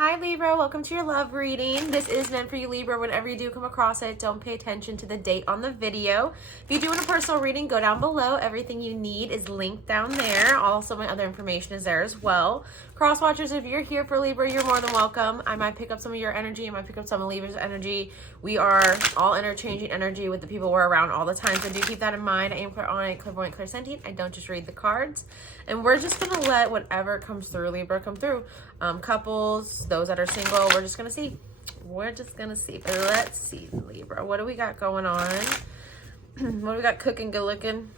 Hi Libra, welcome to your love reading. This is meant for you Libra. Whenever you do come across it, don't pay attention to the date on the video. If you do want a personal reading, go down below. Everything you need is linked down there. Also, my other information is there as well. Cross watchers, if you're here for Libra, you're more than welcome. I might pick up some of your energy. I might pick up some of Libra's energy. We are all interchanging energy with the people we're around all the time, so do keep that in mind. I am clairaudient, clairvoyant, clairsentient. I don't just read the cards. And we're just going to let whatever comes through Libra come through. Couples, those that are single, we're just going to see. We're just going to see. But let's see, Libra. What do we got going on? What do we got cooking, good looking?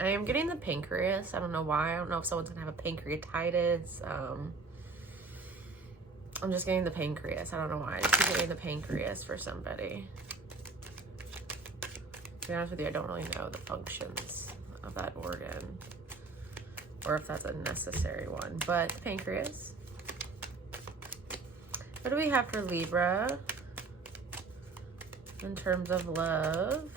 I am getting the pancreas. I don't know why. I don't know if someone's going to have a pancreatitis. I'm just getting the pancreas. I don't know why. I just keep getting the pancreas for somebody. To be honest with you, I don't really know the functions of that organ or if that's a necessary one, but the pancreas. What do we have for Libra in terms of love?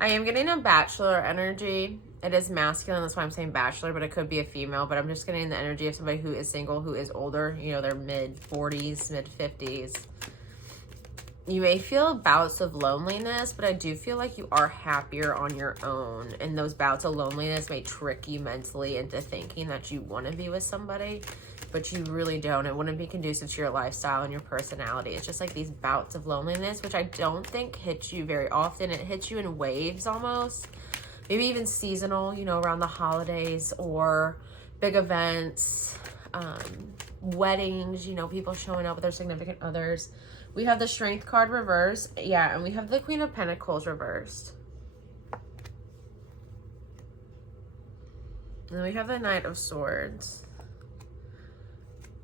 I am getting a bachelor energy. It is masculine, that's why I'm saying bachelor, but it could be a female, but I'm just getting the energy of somebody who is single, who is older, you know, they're mid-40s, mid-50s. You may feel bouts of loneliness, but I do feel like you are happier on your own, and those bouts of loneliness may trick you mentally into thinking that you want to be with somebody, but you really don't. It wouldn't be conducive to your lifestyle and your personality. It's just like these bouts of loneliness, which I don't think hits you very often. It hits you in waves almost. Maybe even seasonal, you know, around the holidays or big events, weddings, you know, people showing up with their significant others. We have the Strength card reversed. Yeah, and we have the Queen of Pentacles reversed. And then we have the Knight of Swords.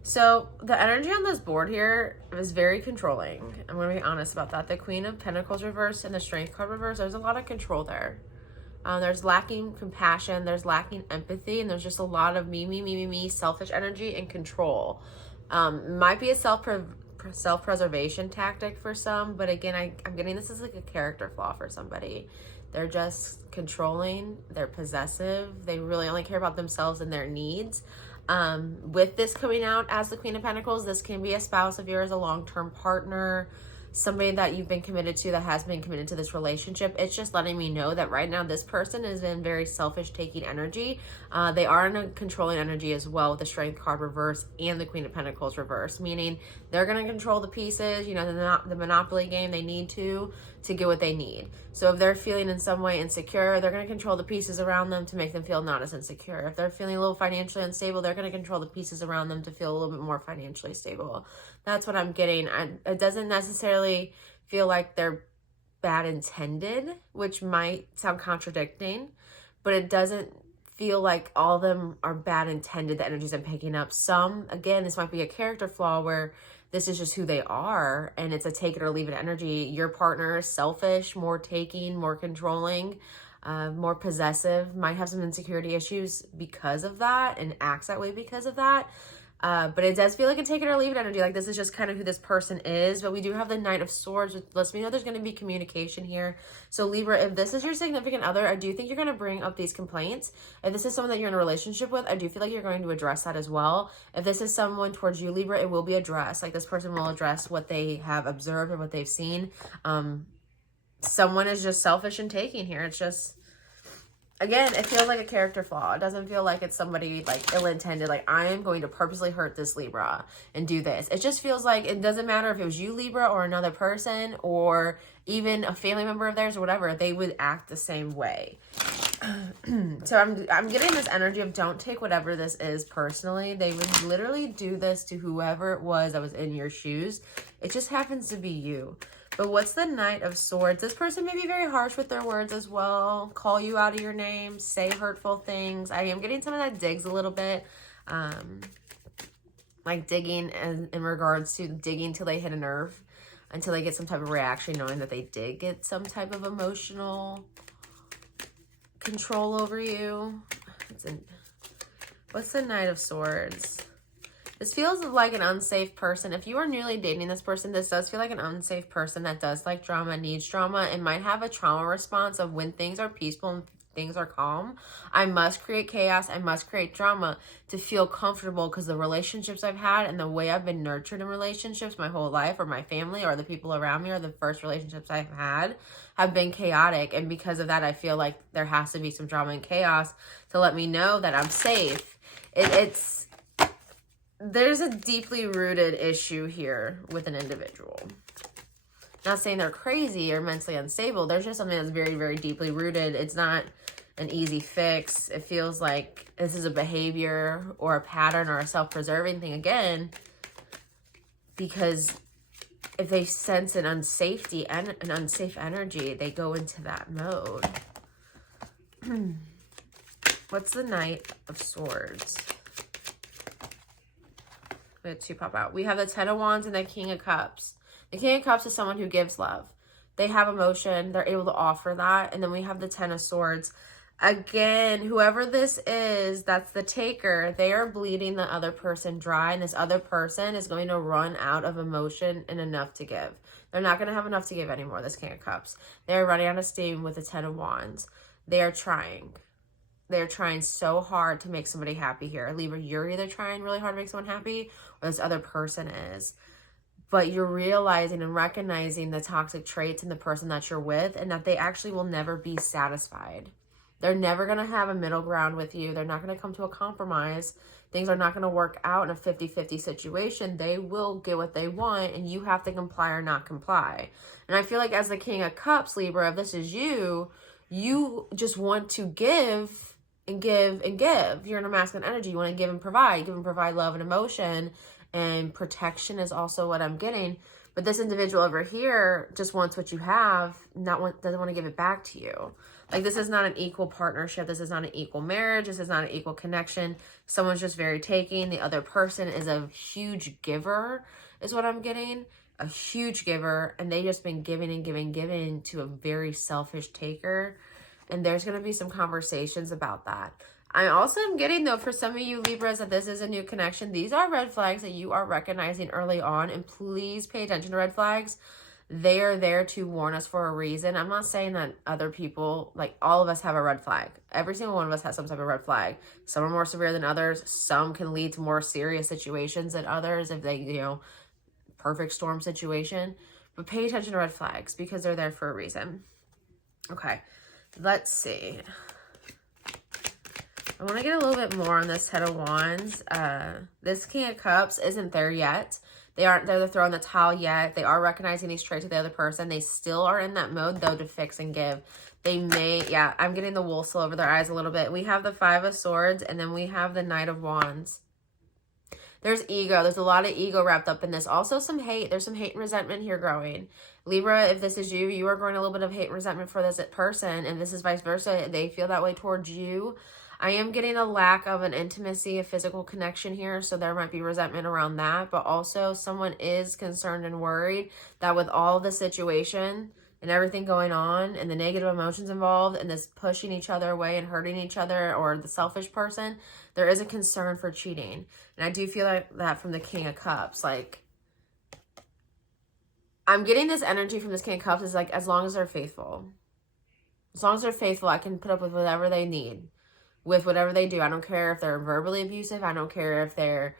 So the energy on this board here is very controlling. I'm going to be honest about that. The Queen of Pentacles reversed and the Strength card reversed, there's a lot of control there. There's lacking compassion, there's lacking empathy, and there's just a lot of me, selfish energy and control. Might be a self-preservation tactic for some, but again, I'm getting this as like a character flaw for somebody. They're just controlling, they're possessive, they really only care about themselves and their needs. With this coming out as the Queen of Pentacles, this can be a spouse of yours, a long-term partner, somebody that you've been committed to, that has been committed to this relationship. It's just letting me know that right now this person is in very selfish taking energy. They are in a controlling energy as well with the Strength card reverse and the Queen of Pentacles reverse, meaning they're going to control the pieces, you know, the Monopoly game. They need to get what they need. So if they're feeling in some way insecure, they're going to control the pieces around them to make them feel not as insecure. If they're feeling a little financially unstable, they're going to control the pieces around them to feel a little bit more financially stable. That's what I'm getting. It doesn't necessarily feel like they're bad intended, which might sound contradicting, but it doesn't feel like all of them are bad intended, the energies I'm picking up. Some, again, this might be a character flaw where this is just who they are, and it's a take it or leave it energy. Your partner is selfish, more taking, more controlling, more possessive, might have some insecurity issues because of that and acts that way because of that. But it does feel like a take it or leave it energy. Like this is just kind of who this person is. But we do have the Knight of Swords, which lets me know there's going to be communication here. So Libra, if this is your significant other, I do think you're going to bring up these complaints. If this is someone that you're in a relationship with, I do feel like you're going to address that as well. If this is someone towards you, Libra, it will be addressed. Like this person will address what they have observed or what they've seen. Someone is just selfish and taking here. It's just... Again, it feels like a character flaw. It doesn't feel like it's somebody like ill-intended, like I am going to purposely hurt this Libra and do this. It just feels like it doesn't matter if it was you, Libra, or another person, or even a family member of theirs or whatever, they would act the same way. So I'm getting this energy of don't take whatever this is personally. They would literally do this to whoever it was that was in your shoes. It just happens to be you. But what's the Knight of Swords? This person may be very harsh with their words as well. Call you out of your name. Say hurtful things. I am getting some of that digs a little bit. Like digging in regards to digging till they hit a nerve. Until they get some type of reaction, knowing that they did get some type of emotional control over you. What's the Knight of Swords? This feels like an unsafe person. If you are newly dating this person, this does feel like an unsafe person that does like drama, needs drama, and might have a trauma response of when things are peaceful and things are calm. I must create chaos. I must create drama to feel comfortable, because the relationships I've had and the way I've been nurtured in relationships my whole life, or my family or the people around me, or the first relationships I've had, have been chaotic. And because of that, I feel like there has to be some drama and chaos to let me know that I'm safe. There's a deeply rooted issue here with an individual. Not saying they're crazy or mentally unstable. There's just something that's very, very deeply rooted. It's not an easy fix. It feels like this is a behavior or a pattern or a self-preserving thing again, because if they sense an unsafety and an unsafe energy, they go into that mode. What's the Knight of Swords? We had two pop out. We have the Ten of Wands and the King of Cups. The King of Cups is someone who gives love. They have emotion. They're able to offer that. And then we have the Ten of Swords. Again, whoever this is, that's the taker. They are bleeding the other person dry. And this other person is going to run out of emotion and enough to give. They're not going to have enough to give anymore, this King of Cups. They're running out of steam with the Ten of Wands. They are trying. They're trying so hard to make somebody happy here. Libra, you're either trying really hard to make someone happy, or this other person is. But you're realizing and recognizing the toxic traits in the person that you're with, and that they actually will never be satisfied. They're never going to have a middle ground with you. They're not going to come to a compromise. Things are not going to work out in a 50-50 situation. They will get what they want, and you have to comply or not comply. And I feel like as the King of Cups, Libra, if this is you, you just want to give and give and give. You're in a masculine energy. You want to give and provide. Give and provide love and emotion. And protection is also what I'm getting. But this individual over here just wants what you have, doesn't want to give it back to you. Like, this is not an equal partnership. This is not an equal marriage. This is not an equal connection. Someone's just very taking. The other person is a huge giver, is what I'm getting. A huge giver. And they just been giving and giving to a very selfish taker. And there's going to be some conversations about that. I also am getting, though, for some of you Libras, that this is a new connection. These are red flags that you are recognizing early on. And please pay attention to red flags. They are there to warn us for a reason. I'm not saying that other people, like all of us have a red flag. Every single one of us has some type of red flag. Some are more severe than others. Some can lead to more serious situations than others if they, perfect storm situation. But pay attention to red flags because they're there for a reason. Okay. Let's see. I want to get a little bit more on this Ten of Wands. This King of Cups isn't there yet. They aren't there to throw in the towel yet. They are recognizing these traits of the other person. They still are in that mode, though, to fix and give. They may, yeah, I'm getting the wool still over their eyes a little bit. We have the Five of Swords, and then we have the Knight of Wands. There's ego. There's a lot of ego wrapped up in this. Also some hate. There's some hate and resentment here growing. Libra, if this is you, you are growing a little bit of hate and resentment for this person. And this is vice versa. They feel that way towards you. I am getting a lack of an intimacy, a physical connection here. So there might be resentment around that. But also someone is concerned and worried that with all the situation and everything going on and the negative emotions involved and this pushing each other away and hurting each other, or the selfish person, there is a concern for cheating. And I do feel like that from the King of Cups. Like, I'm getting this energy from this King of Cups is like, as long as they're faithful. As long as they're faithful, I can put up with whatever they need. With whatever they do. I don't care if they're verbally abusive. I don't care if they're,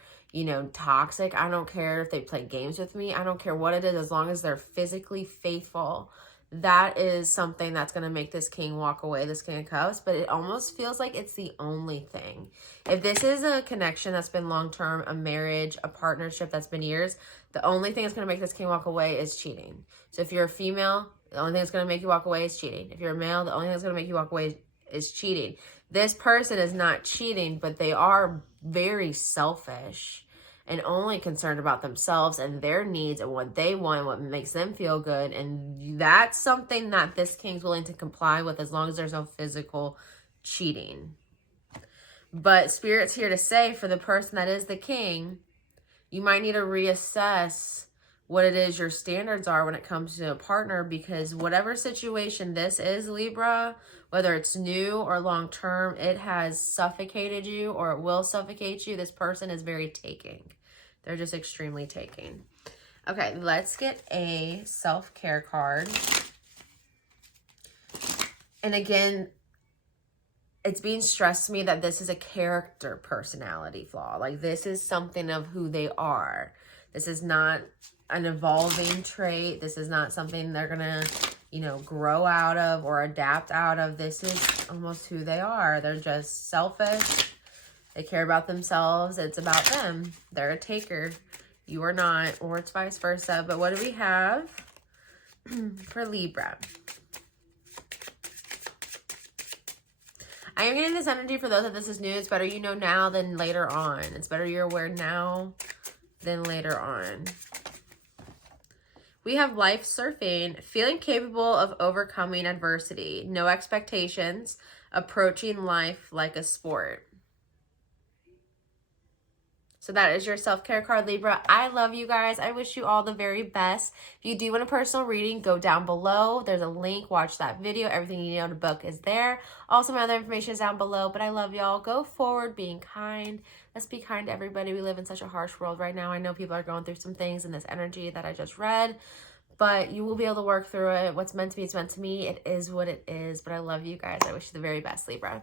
toxic. I don't care if they play games with me. I don't care what it is, as long as they're physically faithful. That is something that's going to make this king walk away, this King of Cups. But it almost feels like it's the only thing. If this is a connection that's been long-term, a marriage, a partnership that's been years, the only thing that's going to make this king walk away is cheating. So if you're a female, the only thing that's going to make you walk away is cheating. If you're a male, the only thing that's going to make you walk away is cheating. This person is not cheating, but they are very selfish and only concerned about themselves and their needs and what they want, what makes them feel good. And that's something that this king's willing to comply with, as long as there's no physical cheating. But Spirit's here to say, for the person that is the king, you might need to reassess what it is your standards are when it comes to a partner, because whatever situation this is, Libra, whether it's new or long-term, it has suffocated you or it will suffocate you. This person is very taking. They're just extremely taking. Okay, let's get a self-care card. And again, it's being stressed to me that this is a character personality flaw. Like, this is something of who they are. This is not an evolving trait. This is not something they're gonna, you know, grow out of or adapt out of. This is almost who they are. They're just selfish. They care about themselves. It's about them. They're a taker. You are not, or it's vice versa. But what do we have for Libra? I am getting this energy for those that this is new. It's better you know now than later on. It's better you're aware now than later on. We have life surfing, feeling capable of overcoming adversity, no expectations, approaching life like a sport. So that is your self-care card, Libra. I love you guys. I wish you all the very best. If you do want a personal reading, go down below. There's a link. Watch that video. Everything you know to book is there. Also, my other information is down below. But I love y'all. Go forward being kind. Let's be kind to everybody. We live in such a harsh world right now. I know people are going through some things in this energy that I just read. But you will be able to work through it. What's meant to be is meant to be. It is what it is. But I love you guys. I wish you the very best, Libra.